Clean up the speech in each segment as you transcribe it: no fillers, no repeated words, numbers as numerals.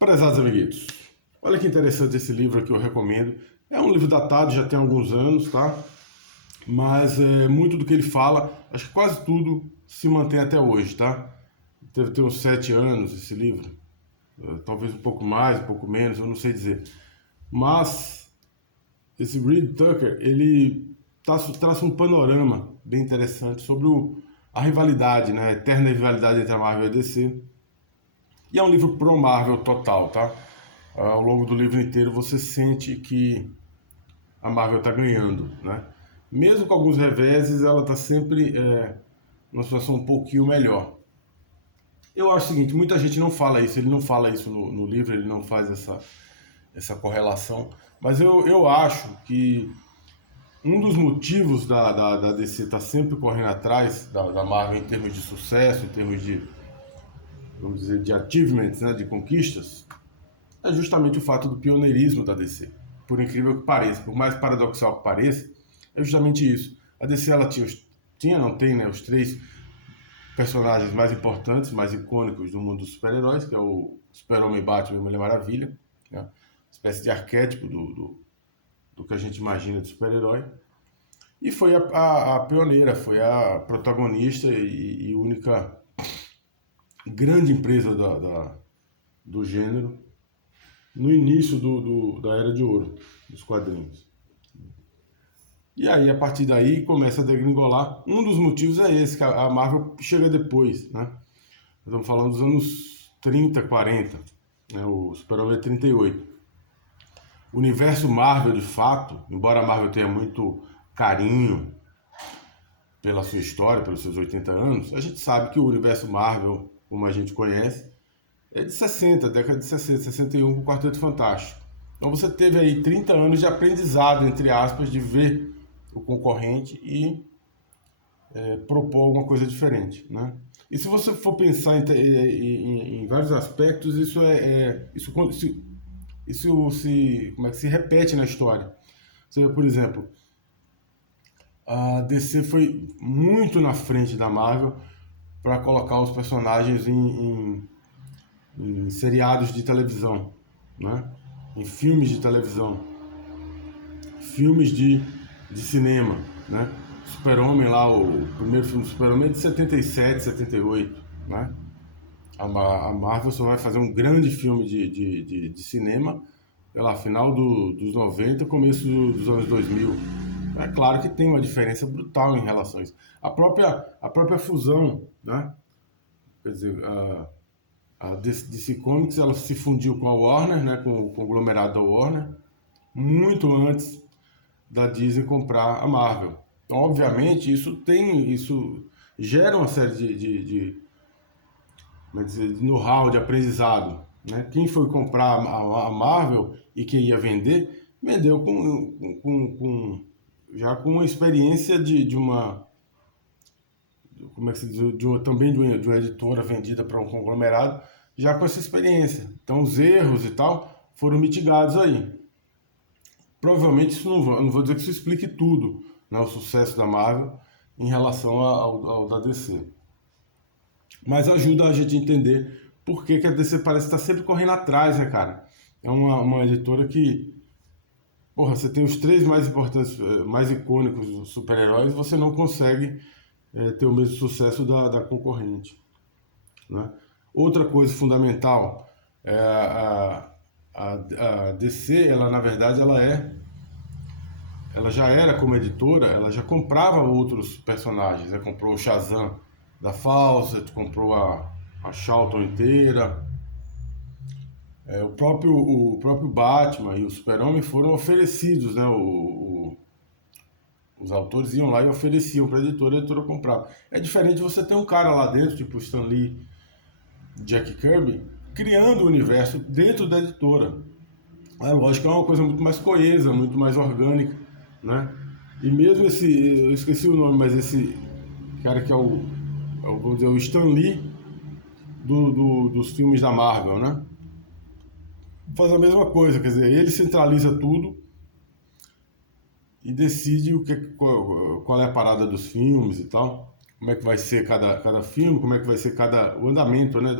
Prezados amiguitos, olha que interessante esse livro que eu recomendo. É um livro datado, já tem alguns anos, tá? Mas muito do que ele fala, acho que quase tudo se mantém até hoje, tá? Deve ter uns 7 anos esse livro, talvez um pouco mais, um pouco menos, eu não sei dizer. Mas esse Reed Tucker, ele traça um panorama bem interessante sobre a rivalidade, né? A eterna rivalidade entre a Marvel e a DC. E é um livro pro-Marvel total, tá? Ao longo do livro inteiro você sente que a Marvel está ganhando, né? Mesmo com alguns reveses, ela está sempre numa situação um pouquinho melhor. Eu acho o seguinte, muita gente não fala isso, ele não fala isso no livro, ele não faz essa correlação, mas eu acho que um dos motivos da DC estar sempre correndo atrás da Marvel em termos de sucesso, em termos de, vamos dizer, de achievements, né, de conquistas, é justamente o fato do pioneirismo da DC. Por incrível que pareça, por mais paradoxal que pareça, é justamente isso. A DC ela não tem, né, os 3 personagens mais importantes, mais icônicos do mundo dos super-heróis, que é o Super-Homem, Batman e Mulher Maravilha, né? Espécie de arquétipo do que a gente imagina de super-herói. E foi a pioneira, foi a protagonista e única grande empresa do gênero no início da Era de Ouro, dos quadrinhos. E aí, a partir daí, começa a degringolar. Um dos motivos é esse, que a Marvel chega depois, né? Estamos falando dos anos 30, 40, né? O Super-Homem é 38. O universo Marvel, de fato, embora a Marvel tenha muito carinho pela sua história, pelos seus 80 anos, a gente sabe que o universo Marvel, como a gente conhece, é de 60, década de 60, 61, com o Quarteto Fantástico. Então você teve aí 30 anos de aprendizado, entre aspas, de ver o concorrente e propor alguma coisa diferente, né? E se você for pensar em vários aspectos, isso se repete na história. Você vê, por exemplo, a DC foi muito na frente da Marvel para colocar os personagens em seriados de televisão, né? Em filmes de televisão, filmes de cinema, né? Super-Homem lá, o primeiro filme do Super-Homem é de 77, 78, né? A Marvel só vai fazer um grande filme de cinema pela final dos 90, começo dos anos 2000. É claro que tem uma diferença brutal em relação a isso. A própria fusão, né? Quer dizer, a DC Comics ela se fundiu com a Warner, né? Com o conglomerado da Warner, muito antes da Disney comprar a Marvel. Então, obviamente, isso gera uma série de know-how, de aprendizado, né? Quem foi comprar a Marvel e quem ia vender, vendeu já com uma experiência de uma, como é que se diz, também de uma editora vendida para um conglomerado, já com essa experiência. Então, os erros e tal foram mitigados aí. Provavelmente isso não vou dizer que isso explique tudo, né, o sucesso da Marvel em relação ao da DC. Mas ajuda a gente a entender por que a DC parece estar sempre correndo atrás, né, cara? É uma editora que, porra, você tem os 3 mais importantes, mais icônicos dos super-heróis, você não consegue ter o mesmo sucesso da concorrente, né? Outra coisa fundamental, a DC, ela na verdade, ela já era como editora, ela já comprava outros personagens, né? Comprou o Shazam da Fawcett, comprou a Charlton inteira. O próprio Batman e o Super-Homem foram oferecidos, né? Os autores iam lá e ofereciam para a editora comprava. É diferente você ter um cara lá dentro, tipo Stan Lee, Jack Kirby, criando o universo dentro da editora. Lógico que é uma coisa muito mais coesa, muito mais orgânica, né? E mesmo eu esqueci o nome, mas esse cara que vamos dizer, o Stan Lee dos filmes da Marvel, né? Faz a mesma coisa, quer dizer, ele centraliza tudo e decide qual é a parada dos filmes e tal, como é que vai ser cada filme, como é que vai ser o andamento, né,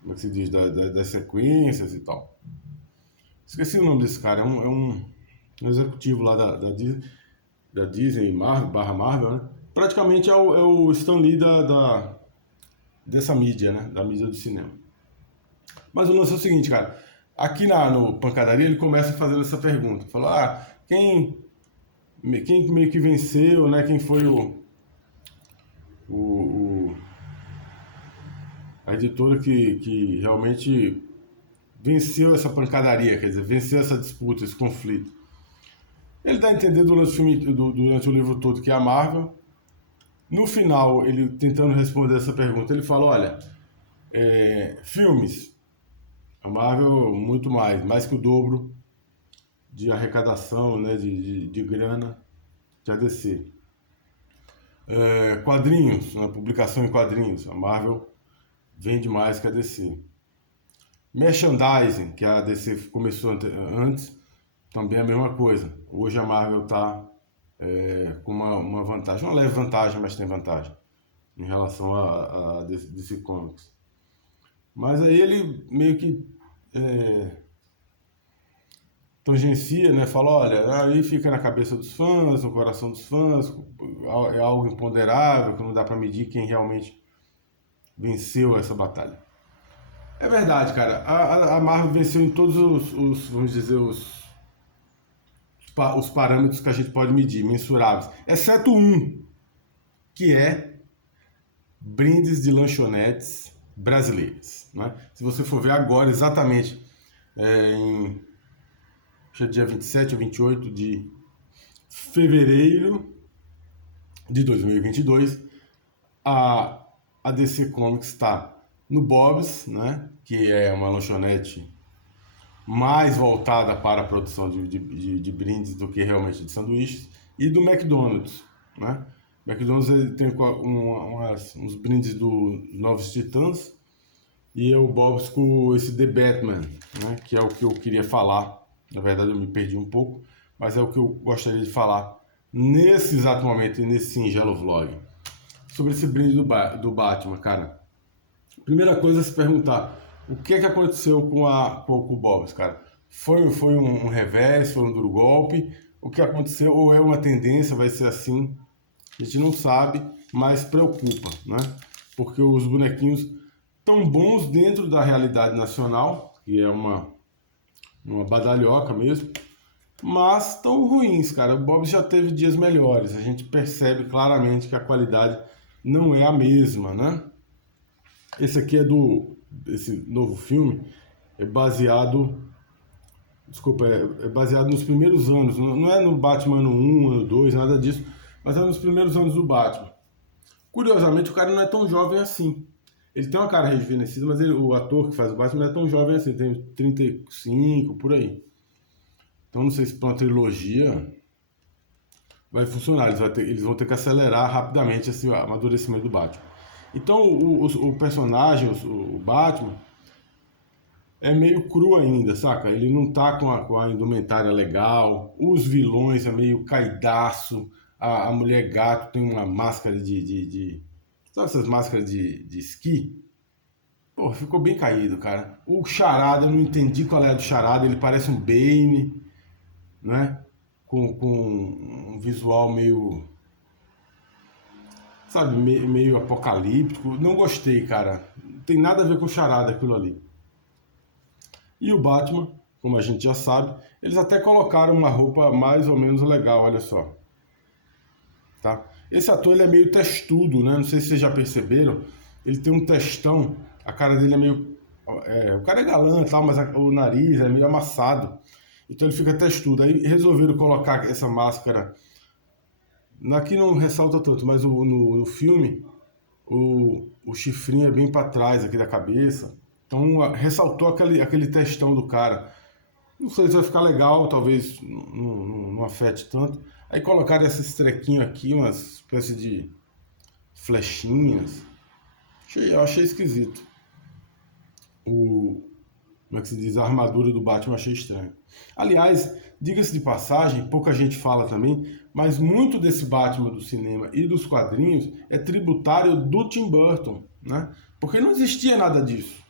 como é que se diz, das sequências e tal. Esqueci o nome desse cara, é um executivo lá da Disney Marvel, barra Marvel, né? Praticamente é o Stan Lee dessa mídia, né? Da mídia do cinema. Mas o lance é o seguinte, cara. Aqui no Pancadaria ele começa fazendo essa pergunta. Falou, quem meio que venceu, né? Quem foi o a editora que realmente venceu essa pancadaria, quer dizer, venceu essa disputa, esse conflito. Ele dá a entender durante o livro todo que é a Marvel. No final, ele tentando responder essa pergunta, ele fala, olha, filmes, a Marvel muito mais que o dobro de arrecadação, né, de grana de ADC. Quadrinhos, né, publicação em quadrinhos, a Marvel vende mais que a DC. Merchandising, que a DC começou antes, também é a mesma coisa. Hoje a Marvel está com uma vantagem, uma leve vantagem, mas tem vantagem em relação a DC Comics. Mas aí ele meio que tangencia, né? Fala, olha, aí fica na cabeça dos fãs, no coração dos fãs, é algo imponderável, que não dá para medir quem realmente venceu essa batalha. É verdade, cara. A Marvel venceu em todos vamos dizer, os parâmetros que a gente pode medir, mensuráveis. Exceto um, que é brindes de lanchonetes brasileiras. Né? Se você for ver agora, exatamente, dia 27 ou 28 de fevereiro de 2022, a DC Comics está no Bob's, né, que é uma lanchonete mais voltada para a produção de brindes do que realmente de sanduíches, e do McDonald's. Né? O McDonald's tem uns brindes dos Novos Titãs, e o Bob's com esse The Batman, né, que é o que eu queria falar. Na verdade, eu me perdi um pouco, mas é o que eu gostaria de falar nesse exato momento, nesse singelo vlog. Sobre esse brinde do Batman, cara. Primeira coisa é se perguntar, o que é que aconteceu com o Bob's, cara? Foi um revés, foi um duro golpe? O que aconteceu, ou é uma tendência, vai ser assim? A gente não sabe, mas preocupa, né? Porque os bonequinhos tão bons dentro da realidade nacional, que é uma badalhoca mesmo, mas tão ruins, cara. O Bob já teve dias melhores, a gente percebe claramente que a qualidade não é a mesma, né? Esse aqui esse novo filme é baseado, é baseado nos primeiros anos, não é no Batman ano 1, ano 2, nada disso, mas é nos primeiros anos do Batman. Curiosamente, o cara não é tão jovem assim. Ele tem uma cara rejuvenescida, mas o ator que faz o Batman não é tão jovem assim, tem 35, por aí. Então não sei se para uma trilogia vai funcionar, eles vão ter que acelerar rapidamente esse amadurecimento do Batman. Então o personagem, o Batman, é meio cru ainda, saca? Ele não tá com a indumentária legal, os vilões é meio caidaço, a mulher gato tem uma máscara sabe essas máscaras de esqui? Pô, ficou bem caído, cara. O Charada, eu não entendi qual é do Charada, ele parece um Bane, né? Com um visual meio, sabe, meio apocalíptico. Não gostei, cara. Não tem nada a ver com o Charada aquilo ali. E o Batman, como a gente já sabe, eles até colocaram uma roupa mais ou menos legal, olha só. Tá? Esse ator ele é meio testudo, né? Não sei se vocês já perceberam. Ele tem um testão, a cara dele é meio... o cara é galã e tal, mas o nariz é meio amassado. Então ele fica testudo. Aí resolveram colocar essa máscara... Aqui não ressalta tanto, mas no filme o chifrinho é bem para trás aqui da cabeça. Então ressaltou aquele testão do cara. Não sei se vai ficar legal, talvez não afete tanto. Aí colocaram esses trequinhos aqui, umas espécie de flechinhas. Eu achei esquisito. Como é que se diz? A armadura do Batman eu achei estranho. Aliás, diga-se de passagem, pouca gente fala também, mas muito desse Batman do cinema e dos quadrinhos é tributário do Tim Burton, né? Porque não existia nada disso.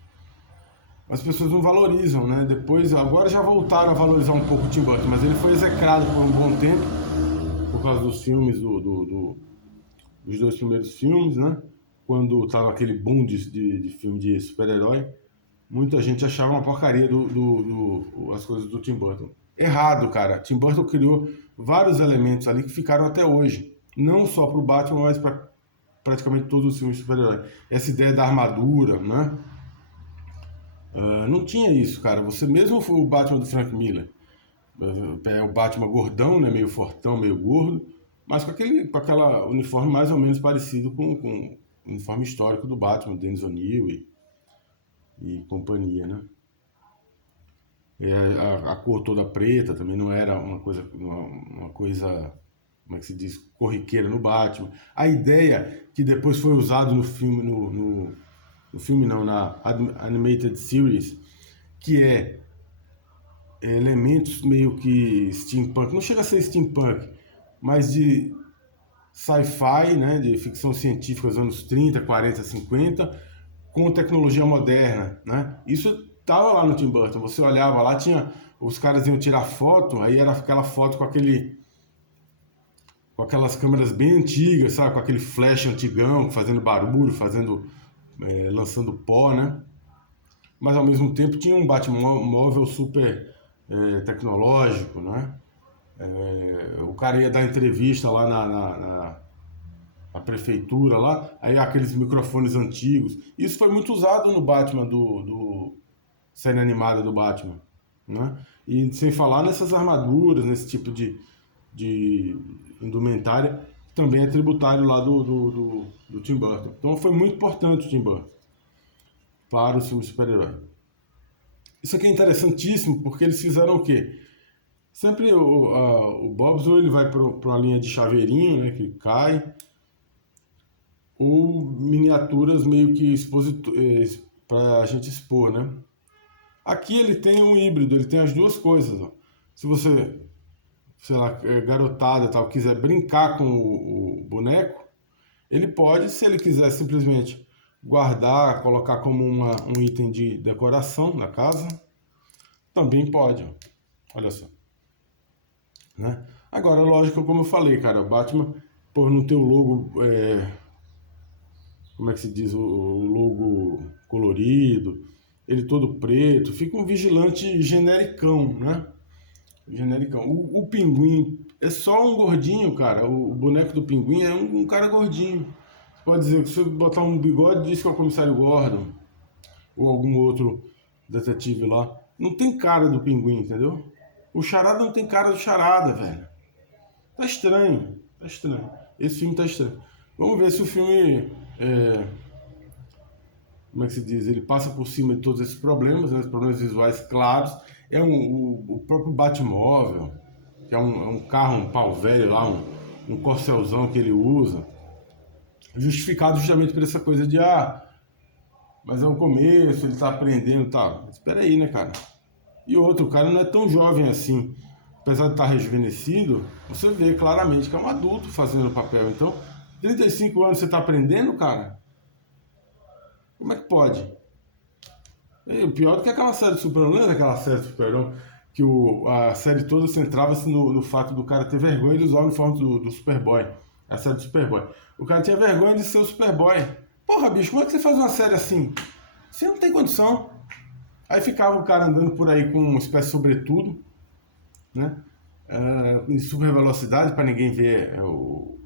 as pessoas não valorizam, né? Depois, agora já voltaram a valorizar um pouco o Tim Burton, mas ele foi execrado por um bom tempo, por causa dos filmes, dos dois primeiros filmes, né? Quando tava aquele boom de filme de super-herói, muita gente achava uma porcaria as coisas do Tim Burton. Errado, cara. Tim Burton criou vários elementos ali que ficaram até hoje. Não só pro Batman, mas para praticamente todos os filmes de super-herói. Essa ideia da armadura, né? Não tinha isso, cara. Você mesmo foi o Batman do Frank Miller. É o Batman gordão, né? Meio fortão, meio gordo, mas com aquela uniforme mais ou menos parecido com o uniforme histórico do Batman, Dennis O'Neil e companhia, né? A cor toda preta também não era uma coisa, como é que se diz, corriqueira no Batman. A ideia que depois foi usado no filme, no filme não, na Animated Series, que é elementos meio que steampunk, não chega a ser steampunk, mas de sci-fi, né, de ficção científica dos anos 30, 40, 50, com tecnologia moderna, né? Isso tava lá no Tim Burton, você olhava lá, tinha, os caras iam tirar foto, aí era aquela foto com aquelas câmeras bem antigas, sabe, com aquele flash antigão, fazendo barulho, lançando pó, né? Mas ao mesmo tempo tinha um Batmóvel super tecnológico, né? O cara ia dar entrevista lá na prefeitura lá, aí aqueles microfones antigos. Isso foi muito usado no Batman do série animada do Batman, né? E sem falar nessas armaduras, nesse tipo de indumentária, que também é tributário lá do Tim Burton. Então foi muito importante o Tim Burton para o filme de super-herói. Isso aqui é interessantíssimo porque eles fizeram o quê? Sempre o Bob's ou ele vai para uma linha de chaveirinho, né, que cai, ou miniaturas meio que para a gente expor, né? Aqui ele tem um híbrido, ele tem as duas coisas. Ó. Se você, sei lá, garotada tal, quiser brincar com o boneco, ele pode, se ele quiser simplesmente guardar, colocar como um item de decoração na casa, também pode, ó. Olha só. Né? Agora, lógico, como eu falei, cara, o Batman, por não ter o logo, como é que se diz, o logo colorido, ele todo preto, fica um vigilante genericão, né? Genericão. O Pinguim é só um gordinho, cara, o boneco do Pinguim é um cara gordinho. Você pode dizer que se você botar um bigode, diz que é o comissário Gordon, ou algum outro detetive lá. Não tem cara do Pinguim, entendeu? O Charada não tem cara do Charada, velho. Tá estranho, tá estranho. Esse filme tá estranho. Vamos ver se o filme, como é que se diz? Ele passa por cima de todos esses problemas, né? Os problemas visuais claros. O próprio Batmóvel, que é um carro, um pau velho lá, um corcelzão que ele usa, justificado justamente por essa coisa de, mas é o começo, ele tá aprendendo, tá? Espera aí, né, cara? E outro, o cara não é tão jovem assim. Apesar de estar rejuvenescido, você vê claramente que é um adulto fazendo o papel. Então, 35 anos você está aprendendo, cara? Como é que pode? E o pior do que aquela série de Super-Homem, lembra daquela série de Super-Homem que a série toda centrava-se no fato do cara ter vergonha de usar o uniforme do Superboy. A série do Superboy. O cara tinha vergonha de ser o Superboy. Porra, bicho, como é que você faz uma série assim? Você não tem condição. Aí ficava o cara andando por aí com uma espécie de sobretudo, né? Em super velocidade para ninguém ver o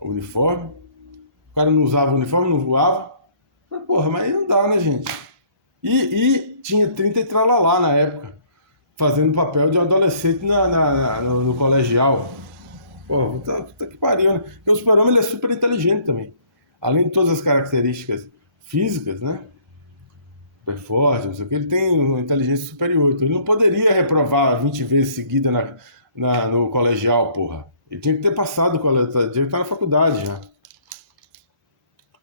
uniforme. O cara não usava o uniforme, não voava. Mas, porra, mas aí não dá, né, gente? E tinha 30 e tralalá na época, fazendo papel de um adolescente no colegial. Porra, puta que pariu, né? Porque o Super-Homem ele é super inteligente também. Além de todas as características físicas, né? Super forte, não sei o que, ele tem uma inteligência superior. Então ele não poderia reprovar 20 vezes seguida no colegial, porra. Ele tinha que ter passado, tinha que estar na faculdade já.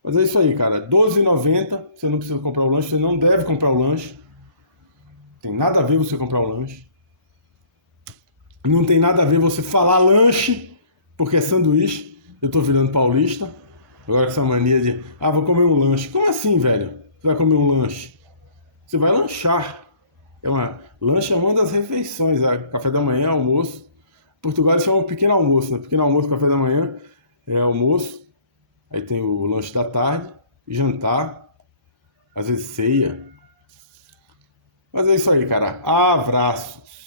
Mas é isso aí, cara. R$12,90, você não precisa comprar o lanche, você não deve comprar o lanche. Tem nada a ver você comprar o lanche. Não tem nada a ver você falar lanche, porque é sanduíche. Eu tô virando paulista. Agora com essa mania de, vou comer um lanche. Como assim, velho? Você vai comer um lanche? você vai lanchar. Lanche é uma das refeições, café da manhã, almoço. Em Portugal eles chamam pequeno almoço, né? Pequeno almoço, café da manhã, almoço. Aí tem o lanche da tarde, jantar, às vezes ceia. Mas é isso aí, cara. Abraços!